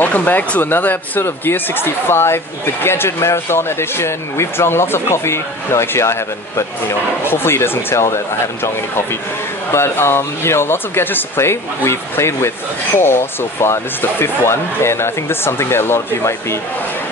Welcome back to another episode of Gear65, the Gadget Marathon Edition. We've drunk lots of coffee. No, actually I haven't, but hopefully it doesn't tell that I haven't drunk any coffee. But lots of gadgets to play. We've played with 4 so far, and this is the 5th one, and I think this is something that a lot of you might be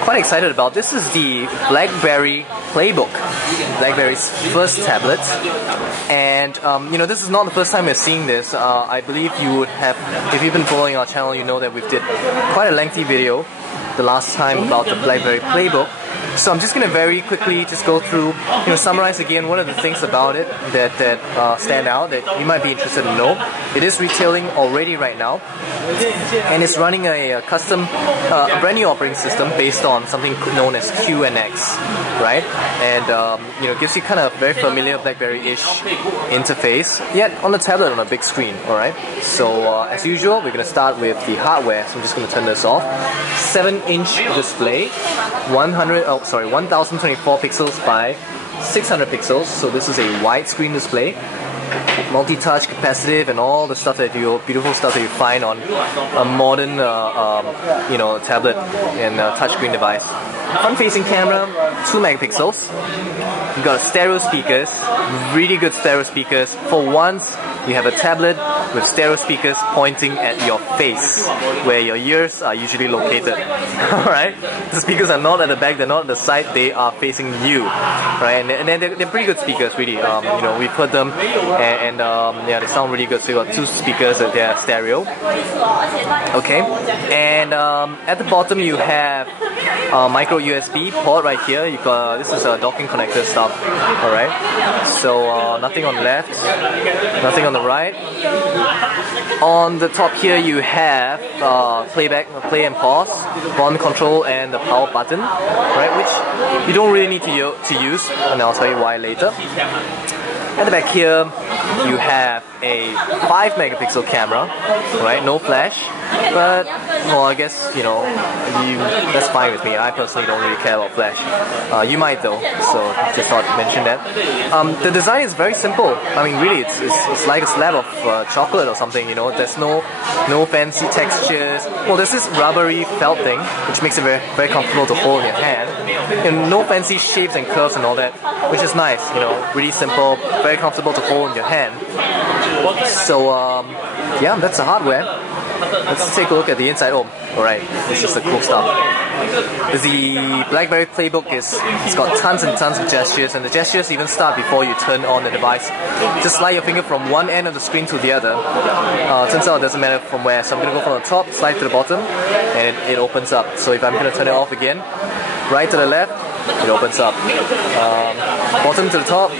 quite excited about. This is the Blackberry Playbook, Blackberry's first tablet, and this is not the first time we're seeing this. I believe you would have, if you've been following our channel, you know that we've did quite a lengthy video the last time about the Blackberry Playbook. So I'm just going to very quickly just go through, summarize again one of the things about it that stand out that you might be interested to know. It is retailing already right now, and it's running a custom, brand new operating system based on something known as QNX, right? And gives you kind of very familiar BlackBerry-ish interface, yet on the tablet on a big screen. All right. So as usual, we're going to start with the hardware. So I'm just going to turn this off. 7-inch display, 1024 pixels by 600 pixels. So this is a widescreen display, multi-touch, capacitive, and all the stuff that beautiful stuff that you find on a modern, tablet and touchscreen device. Front-facing camera, 2 megapixels. You've got stereo speakers, really good stereo speakers. For once, you have a tablet with stereo speakers pointing at your face, where your ears are usually located. Alright? The speakers are not at the back, they're not at the side, they are facing you. Right? And they're pretty good speakers, really. We've heard them, and they sound really good. So you got 2 speakers, they're stereo. Okay? And at the bottom you have micro USB port right here. You got, this is a docking connector stuff. Alright? So nothing on the left, nothing on the right. On the top here you have play and pause, volume control, and the power button, right, which you don't really need to use, and I'll tell you why later. At the back here you have a 5 megapixel camera, right, no flash, but well, I guess that's fine with me. I personally don't really care about flash. You might though, so just thought to mention that. The design is very simple. I mean, really, it's like a slab of chocolate or something. There's no fancy textures. Well, there's this rubbery felt thing which makes it very, very comfortable to hold in your hand. And no fancy shapes and curves and all that, which is nice. Really simple, very comfortable to hold in your hand. So yeah, that's the hardware. Let's take a look at the inside. Oh, alright, this is the cool stuff. The Blackberry Playbook it's got tons and tons of gestures, and the gestures even start before you turn on the device. Just slide your finger from one end of the screen to the other. Turns out it doesn't matter from where, so I'm going to go from the top, slide to the bottom, and it opens up. So if I'm going to turn it off again, right to the left, it opens up. Bottom to the top,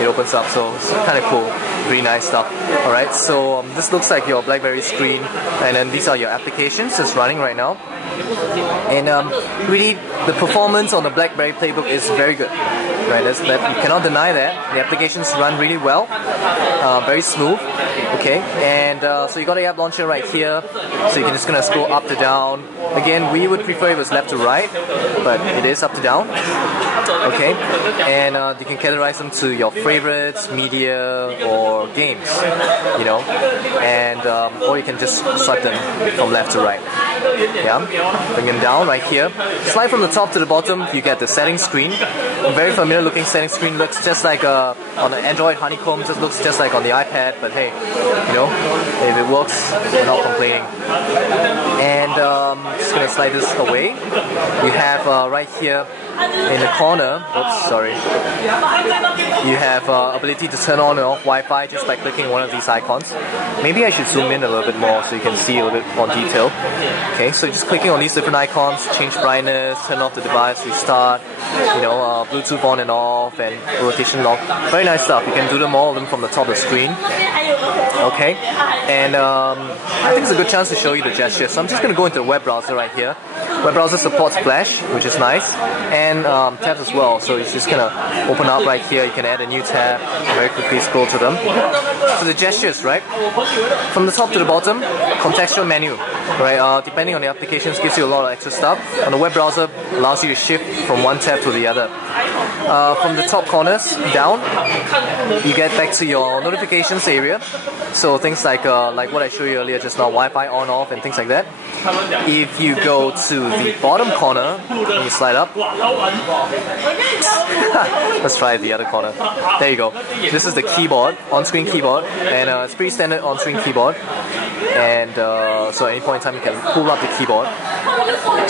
it opens up. So it's kind of cool. Really nice stuff. Alright, so this looks like your BlackBerry screen, and then these are your applications that's running right now. And really, the performance on the Blackberry Playbook is very good. Right, you cannot deny that. The applications run really well, very smooth. Okay, and so you got the app launcher right here, so you can just scroll up to down. Again, we would prefer it was left to right, but it is up to down. Okay, and you can categorize them to your favorites, media, or games. And or you can just swipe them from left to right. Yeah, bring them down right here. Slide from the top to the bottom, you get the settings screen. A very familiar looking settings screen, looks just like on the Android Honeycomb, just looks just like on the iPad, but hey, if it works, we're not complaining. And just gonna slide this away. You have right here in the corner, oops, sorry, you have ability to turn on and off Wi-Fi just by clicking one of these icons. Maybe I should zoom in a little bit more so you can see a little bit more detail. Okay, so just clicking on these different icons, change brightness, turn off the device, restart, Bluetooth on and off, and rotation lock. Very nice stuff. You can do all of them from the top of the screen. Okay, and I think it's a good chance to show you the gestures. So I'm just going to go into the web browser right here. Web browser supports Flash, which is nice, and tabs as well. So it's just gonna open up right here. You can add a new tab, very quickly scroll to them. So the gestures, right? From the top to the bottom, contextual menu. right? Depending on the applications, gives you a lot of extra stuff. On the web browser, allows you to shift from one tab to the other. From the top corners down, you get back to your notifications area. So things like what I showed you earlier just now, Wi-Fi on off and things like that. If you go to the bottom corner and you slide up, let's try the other corner. There you go. This is the keyboard, on-screen keyboard, and it's pretty standard on-screen keyboard. And so at any point in time you can pull up the keyboard.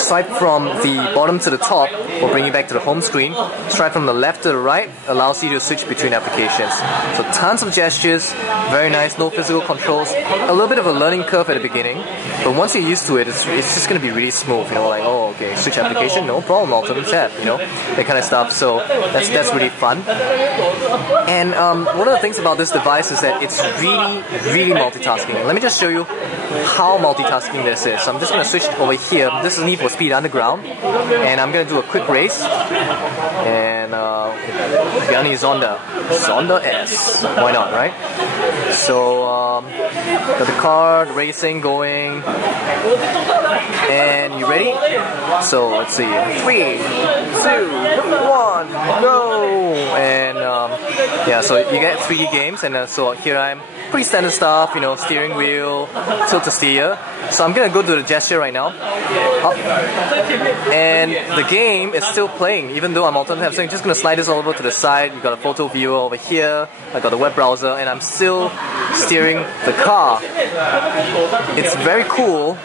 Swipe from the bottom to the top will bring you back to the home screen. Swipe from the left to the right allows you to switch between applications. So tons of gestures, very nice, no physical controls. A little bit of a learning curve at the beginning, but once you're used to it, it's just going to be really smooth. You know, like, oh, okay, switch application, no problem, alternate tab, you know, that kind of stuff. So that's really fun. And one of the things about this device is that it's really multitasking. Let me just show you how multitasking this is. So I'm just going to switch over here. This is Need for Speed Underground, and I'm going to do a quick race. And Yanni Zonda S. Why not, right? So got the car racing going, and you ready? So let's see. 3, 2, 1, go! And yeah, so you get 3D games, and so here I'm. Pretty standard stuff, you know, steering wheel, tilt to steer. So I'm gonna go to the gesture right now. Up. And the game is still playing, even though I'm alternate tab. So I'm just gonna slide this all over to the side. You got a photo viewer over here. I got the web browser, and I'm still steering the car. It's very cool.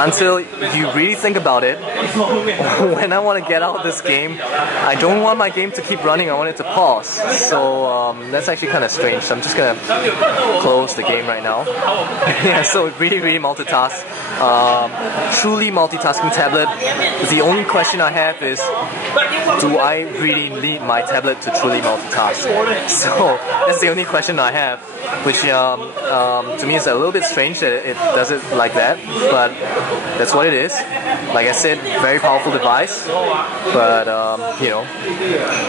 Until you really think about it. When I want to get out of this game, I don't want my game to keep running, I want it to pause. So that's actually kind of strange. So I'm just gonna close the game right now. Yeah, so really multitask. Truly multitasking tablet. The only question I have is, do I really need my tablet to truly multitask? So that's the only question I have, which to me is a little bit strange that it does it like that, but that's what it is. Like I said, very powerful device, but you know,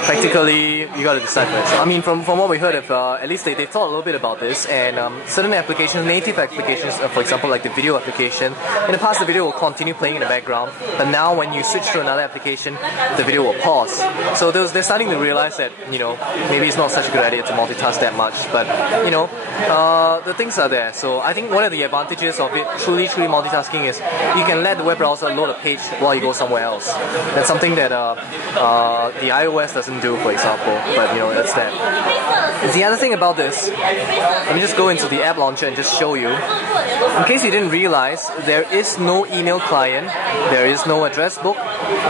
practically you gotta decide for yourself. I mean, from what we heard, at least they thought a little bit about this, and certain applications, native applications, for example, like the video application, in the past the video will continue playing in the background, but now when you switch to another application, the video will pause. So they're starting to realize that, you know, maybe it's not such a good idea to multitask that much, but you know, the things are there. So I think one of the advantages of it, truly multitasking, is you can let the web browser load a page while you go somewhere else. That's something that the iOS doesn't do, for example, but you know, that's that. The other thing about this, let me just go into the app launcher and just show you. In case you didn't realize, there is no email client, there is no address book,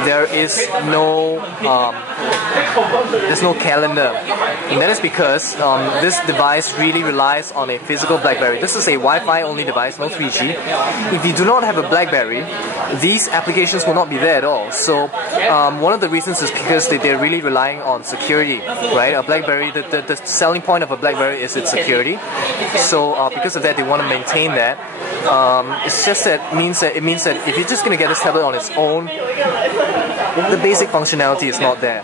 there is no there's no calendar, and that is because this device really relies on a physical BlackBerry. This is a Wi-Fi only device, no 3G. If you do not have a BlackBerry, these applications will not be there at all. So one of the reasons is because they're really relying on security, right? A BlackBerry, the selling point of a BlackBerry is its security. So because of that, they want to maintain that. It's just that it means that if you're just going to get this tablet on its own, the basic functionality is not there.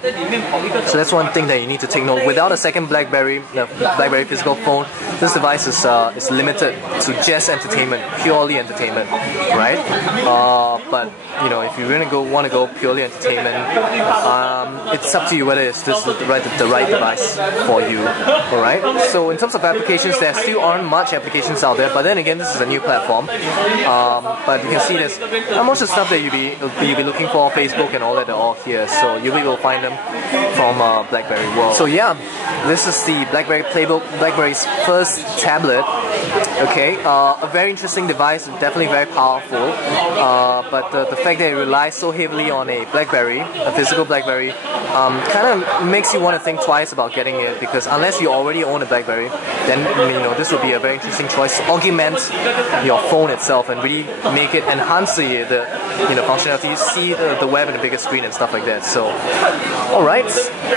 So that's one thing that you need to take note. Without a second BlackBerry, BlackBerry physical phone, this device is limited to just entertainment, purely entertainment, right? But you know, if you really want to go purely entertainment, it's up to you whether it's just the right device for you. All right. So in terms of applications, there still aren't much applications out there. But then again, this is a new platform. But you can see there's most of the stuff that you'll be looking for, Facebook and all that, are all here. So you'll be able to find them from BlackBerry World. So yeah, this is the Blackberry Playbook, BlackBerry's first tablet. Okay, a very interesting device, definitely very powerful. But the fact that it relies so heavily on a BlackBerry, a physical BlackBerry, kind of makes you want to think twice about getting it, because unless you already own a BlackBerry, then you know this will be a very interesting choice. Augment your phone itself and really make it enhance the you know, functionality. You see the web in the bigger screen and stuff like that. So, all right.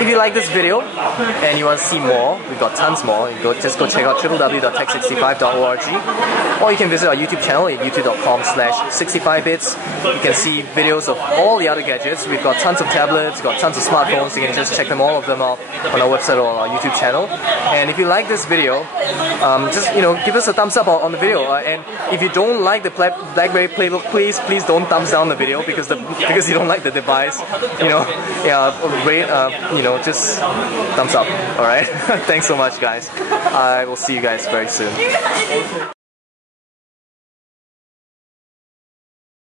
If you like this video and you want to see more, we've got tons more. You just go check out www.tech65.org, or you can visit our YouTube channel at youtube.com/technology. gear65bits. You can see videos of all the other gadgets. We've got tons of tablets, we've got tons of smartphones. You can just check them, all of them out on our website or on our YouTube channel. And if you like this video, just give us a thumbs up on the video. And if you don't like the Blackberry Playbook, please don't thumbs down the video because you don't like the device. Just thumbs up. All right. Thanks so much, guys. I will see you guys very soon.